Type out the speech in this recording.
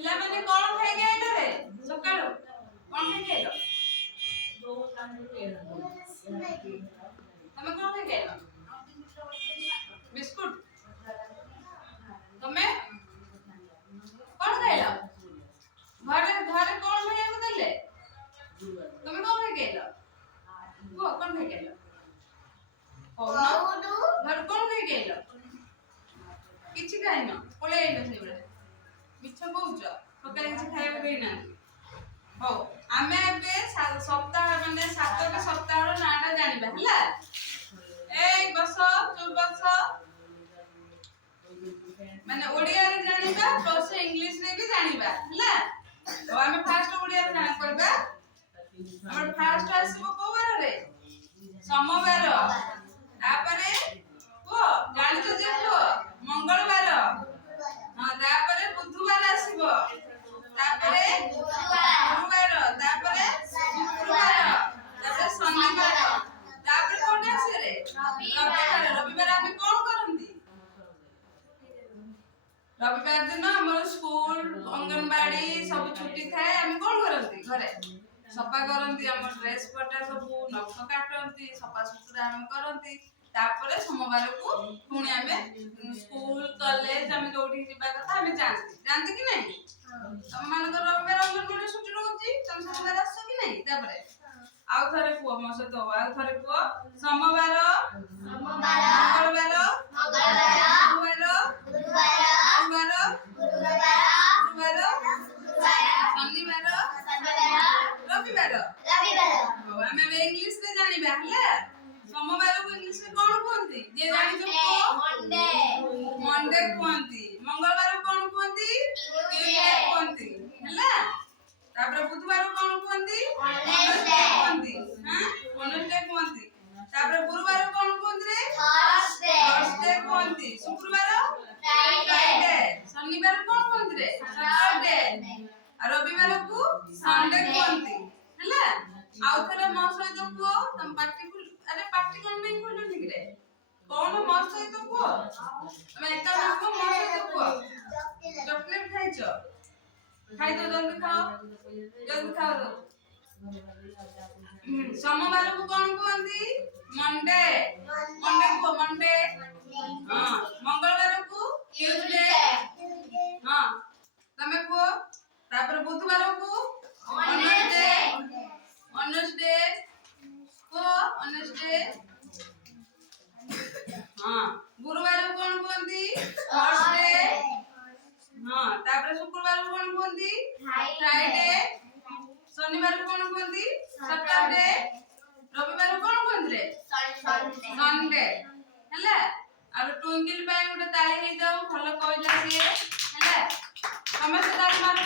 ପିଲାମାନେ କଣ ଖାଇକି ଆଇଲ ରେ ସକାଳୁ କଣ ଖାଇକି ଆଇଲ ତମେ କଣ ଖାଇକି ଆଇଲ ବିସ୍କୁଟ ତମେ କଣ ଖାଇଲ ଘରେ ଘରେ କଣ ଖାଇବାକୁ ଦେଲେ ତମେ କଣ ଖାଇକି ଆଇଲ କୁହ କଣ ଖାଇକି ଆଇଲ ଘରେ କଣ ଖାଇକି ଆଇଲ କିଛି ଖାଇନ ପଳେଇ ଆଇଲ ସେଇଭଳିଆ ମିଛ କହୁଛ ସକାଳେ କିଛି ଖାଇବାକୁ ଦେଇନାହାନ୍ତି ହଉ ଆମେ ଏବେ ସପ୍ତାହ ମାନେ 7ଟି ସପ୍ତାହର ନାଁଟା ଜାଣିବା ହେଲା ଏଇ ବସ ଚୁପ ବସ ମାନେ ଓଡ଼ିଆରେ ଜାଣିବା ପ୍ଲସ ଇଂଲିଶ ରେ ବି ଜାଣିବା ହେଲା ତ ଆମେ ଫାଷ୍ଟ ଓଡ଼ିଆରେ ଜାଣ କହିବା ଆମର ଫାଷ୍ଟ ଆସିବ କୋଉ ବାରରେ सोमवार तापरे को जानिछ जे को मंगलवार हां तापरे बुधवार आसीबो तापरे गुरुवार तापरे शुक्रवार तापरे शनिवार तापरे कोन आसे रे रविवार रविवार आमे कोन करंती रविवार दिन हमर स्कूल अंगनबाड़ी सब छुट्टी थाए आमे कोन करंती घरे सफा करंती हमर ड्रेस पटा सब नख काटंती सफा सुतरा हम करंती तापरे सोमवार को पुणी आमे स्कूल कॉलेज आमे जोठी जिबा कथा आमे जानती कि नहीं तम मान को रविवार अंगनबाड़ी छुट्टी रहउची तम सोमवार आसो कि नहीं तापरे आउ थरे को म से तो आउ थरे को सोमवार मंगलवार गुरुवार शनिवार रविवार हमें इंग्लिश रे जानिबा हला सोमवार को इंग्लिश रे कोन कहंती जे जानि जो मंडे कहंती मंगलवार कोन कहंती ट्यूसडे कहंती हला तापर बुधवार कोन कहंती वेडनेसडे कहंती हां वेडनेसडे कहंती तापर गुरुवार कोन कहंती रे थर्सडे कहंती शुक्रवार फ्राइडे शनिवार कोन कहंती रे सैटरडे आ रविवार को संडे कहंती हला आउ थरे म सहित को तम पार्टी अरे पार्टी कोन नहीं खोलो ठीक रे कोन म सहित को तमे एका को म सहित को चॉकलेट खाइछो खाइ दो जल्दी खाओ सोमवार को कोन कहंती मंडे को मंडे हां मंगलवार को ट्यूसडे हां तमे को तापर बुधवार को वेडनेसडे को वेडनेसडे हां गुरुवार को कोन कहंती थर्सडे हां तापर शुक्रवार को कोन कहंती फ्राइडे शनिवार को कोन कहंती सैटरडे रविवार को कोन कहंती रे संडे हला आ ट्विंकल पाई उडे ताली हे जाऊ भलो कहला से हला समस्त ताली मार